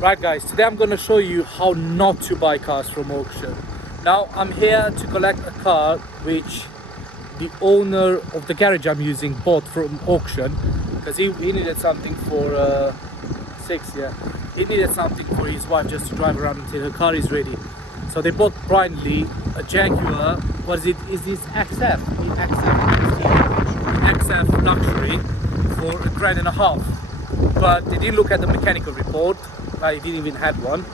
Right guys, today I'm going to show you how not to buy cars from auction. Now I'm here to collect a car which the owner of the garage I'm using bought from auction because he needed something for he needed something for his wife just to drive around until her car is ready. So they bought blindly a Jaguar, what is it, is this XF? The XF Luxury for £1,500. But they didn't look at the mechanical report. I didn't even have one,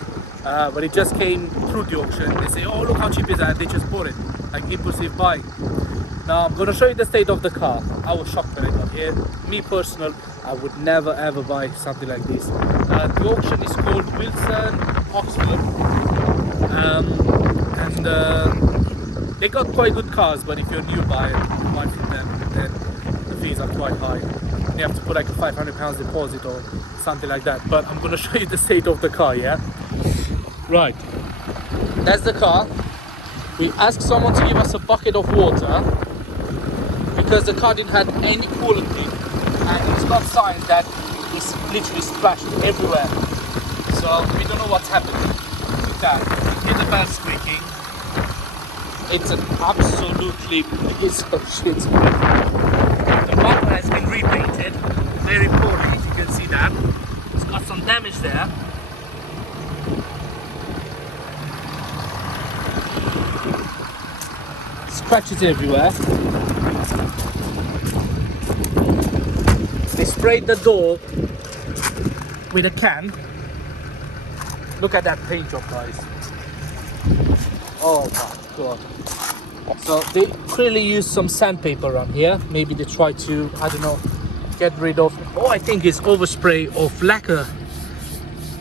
but it just came through the auction. They say, oh look how cheap is that, they just bought it, like impulsive buying. Now I'm going to show you the state of the car. I was shocked when I got here. Me personal, I would never ever buy something like this. The auction is called Wilson Oxford, and they got quite good cars, but if you're a new buyer, you might from them, then the fees are quite high. You have to put like a £500 deposit or something like that. But I'm going to show you the state of the car, yeah? Right, that's the car. We asked someone to give us a bucket of water because the car didn't have any quality, and it's got signs that it's literally splashed everywhere. So we don't know what's happening. Look at that, you hear the bell squeaking. It's an absolutely piece of shit. The bumper has been repainted very poorly, if you can see that. It's got some damage there. Scratches everywhere. They sprayed the door with a can. Look at that paint job, guys. Oh my god. So they clearly used some sandpaper around here. Maybe they try to, I don't know, get rid of, oh I think it's overspray of lacquer,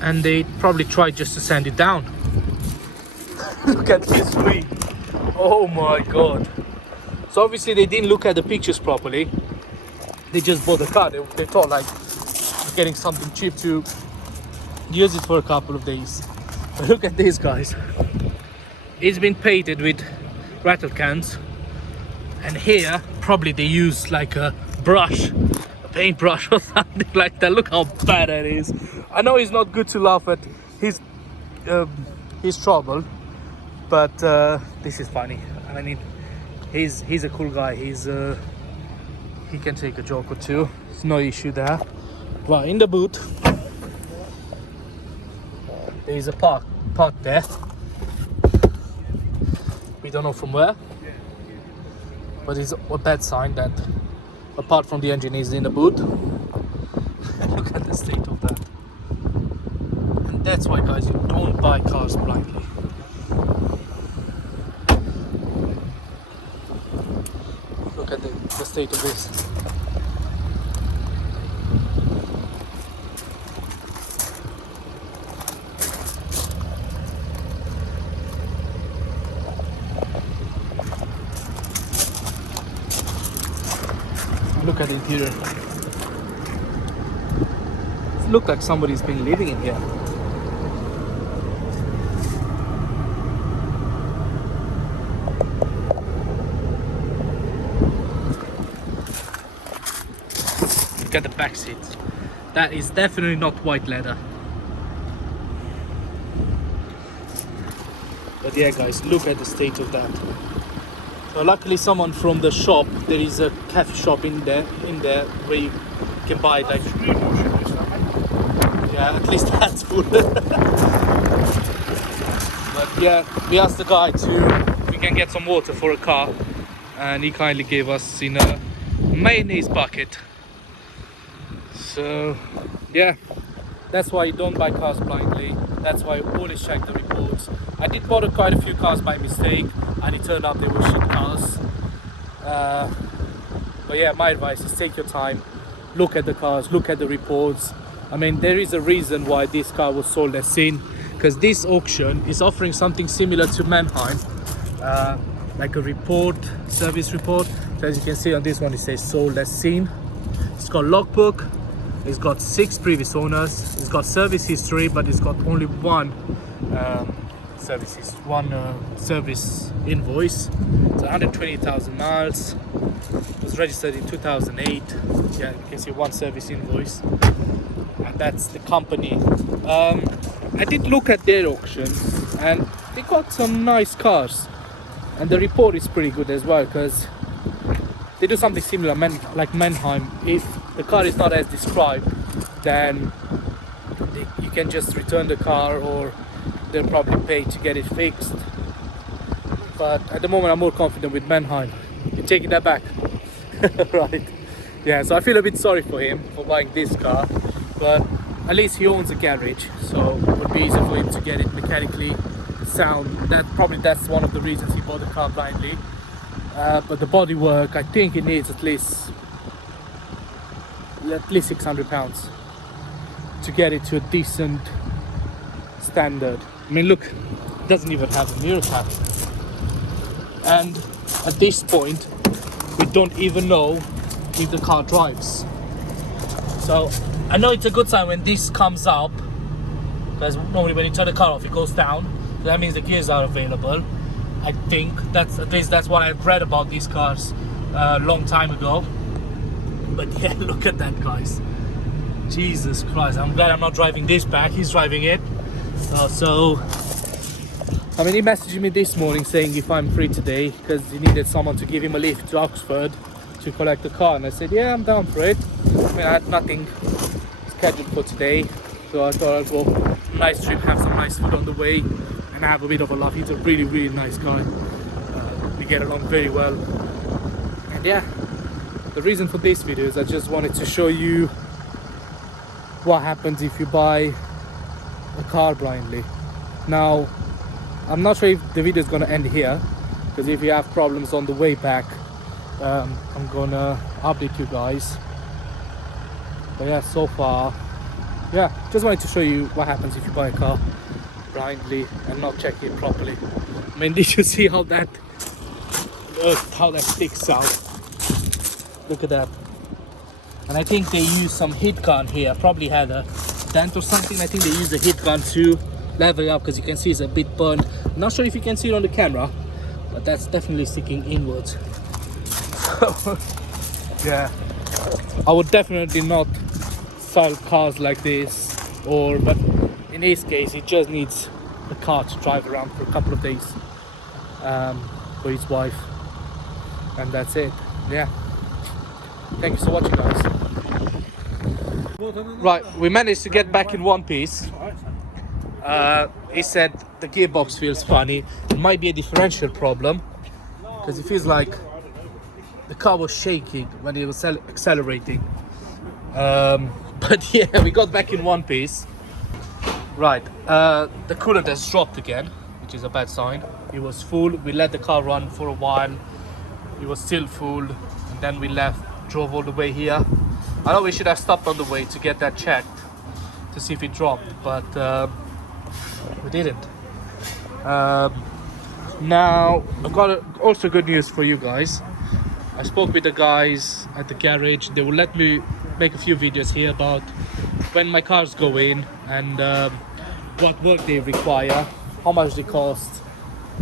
and they probably tried just to sand it down. Look at this screen. Oh my god. So obviously they didn't look at the pictures properly. They just bought the car. They thought like getting something cheap to use it for a couple of days. But look at this, guys. It's been painted with rattle cans, and here probably they use like a brush, a paintbrush or something like that. Look how bad that is. I know it's not good to laugh at his trouble, but this is funny. I mean, he's a cool guy. He can take a joke or two. There's no issue there. But in the boot there is a part there. We don't know from where, but it's a bad sign that apart from the engine is in the boot. Look at the state of that. And that's why, guys, you don't buy cars blindly. Look at the state of this. Look at the interior. It looks like somebody's been living in here. Look at the back seats. That is definitely not white leather. But yeah, guys, look at the state of that. So luckily someone from the shop, there is a cafe shop in there where you can buy like, yeah, at least that's good. But yeah, we asked the guy if we can get some water for a car, and he kindly gave us in a mayonnaise bucket. So yeah, that's why you don't buy cars blindly. That's why you always check the reports. I did bought quite a few cars by mistake, and it turned out they were shit cars. But yeah, my advice is take your time, look at the cars, look at the reports. I mean, there is a reason why this car was sold as seen, because this auction is offering something similar to Mannheim, like a report, service report. So as you can see on this one, it says sold as seen. It's got logbook, it's got 6 previous owners, it's got service history, but it's got only one service invoice. It's 120,000 miles. It was registered in 2008. Yeah, you can see one service invoice, and that's the company. I did look at their auctions and they got some nice cars, and the report is pretty good as well, because they do something similar like Mannheim. If the car is not as described, then you can just return the car, or they'll probably pay to get it fixed. But at the moment I'm more confident with Mannheim. You're taking that back. Right, yeah, so I feel a bit sorry for him for buying this car, but at least he owns a garage, so it would be easy for him to get it mechanically sound. That's one of the reasons he bought the car blindly. But the bodywork, I think it needs at least £600 to get it to a decent standard. I mean, look, it doesn't even have a mirror tap, and at this point we don't even know if the car drives. So I know it's a good sign when this comes up, because normally when you turn the car off it goes down, so that means the gears are available. I think that's, at least that's what I've read about these cars a long time ago. But yeah, look at that, guys. Jesus Christ, I'm glad I'm not driving this back, he's driving it. So I mean, he messaged me this morning saying if I'm free today, because he needed someone to give him a lift to Oxford to collect the car, and I said yeah, I'm down for it. I mean, I had nothing scheduled for today, so I thought I'd go nice trip, have some nice food on the way, and have a bit of a laugh. He's a really nice guy. We get along very well, and yeah, the reason for this video is I just wanted to show you what happens if you buy a car blindly. Now, I'm not sure if the video is gonna end here, because if you have problems on the way back, I'm gonna update you guys. But yeah, so far, yeah, just wanted to show you what happens if you buy a car blindly and not check it properly. I mean, did you see how that sticks out? Look at that. And I think they used some heat gun here, probably had a dent or something. I think they used a heat gun to level it up, because you can see it's a bit burned. I'm not sure if you can see it on the camera, but that's definitely sticking inwards. Yeah, I would definitely not sell cars like this, but in his case he just needs a car to drive around for a couple of days for his wife, and that's it. Yeah, thank you for watching, guys. Right, we managed to get back in one piece. He said the gearbox feels funny. It might be a differential problem, because it feels like the car was shaking when it was accelerating. But yeah, we got back in one piece. Right, the coolant has dropped again, which is a bad sign. It was full. We let the car run for a while. It was still full, and then we left, drove all the way here. I know we should have stopped on the way to get that checked to see if it dropped, but we didn't. Now I've got also good news for you guys. I spoke with the guys at the garage. They will let me make a few videos here about when my cars go in and what work they require, how much they cost,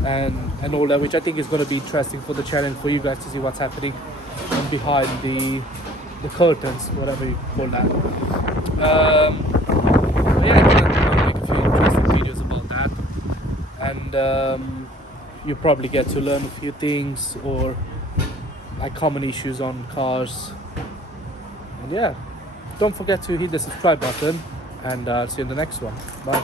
and all that, which I think is going to be interesting for the channel, for you guys to see what's happening behind the curtains, whatever you call that. But yeah, I'll make a few interesting videos about that, and you probably get to learn a few things, or like common issues on cars. And yeah, don't forget to hit the subscribe button, and I'll see you in the next one. Bye.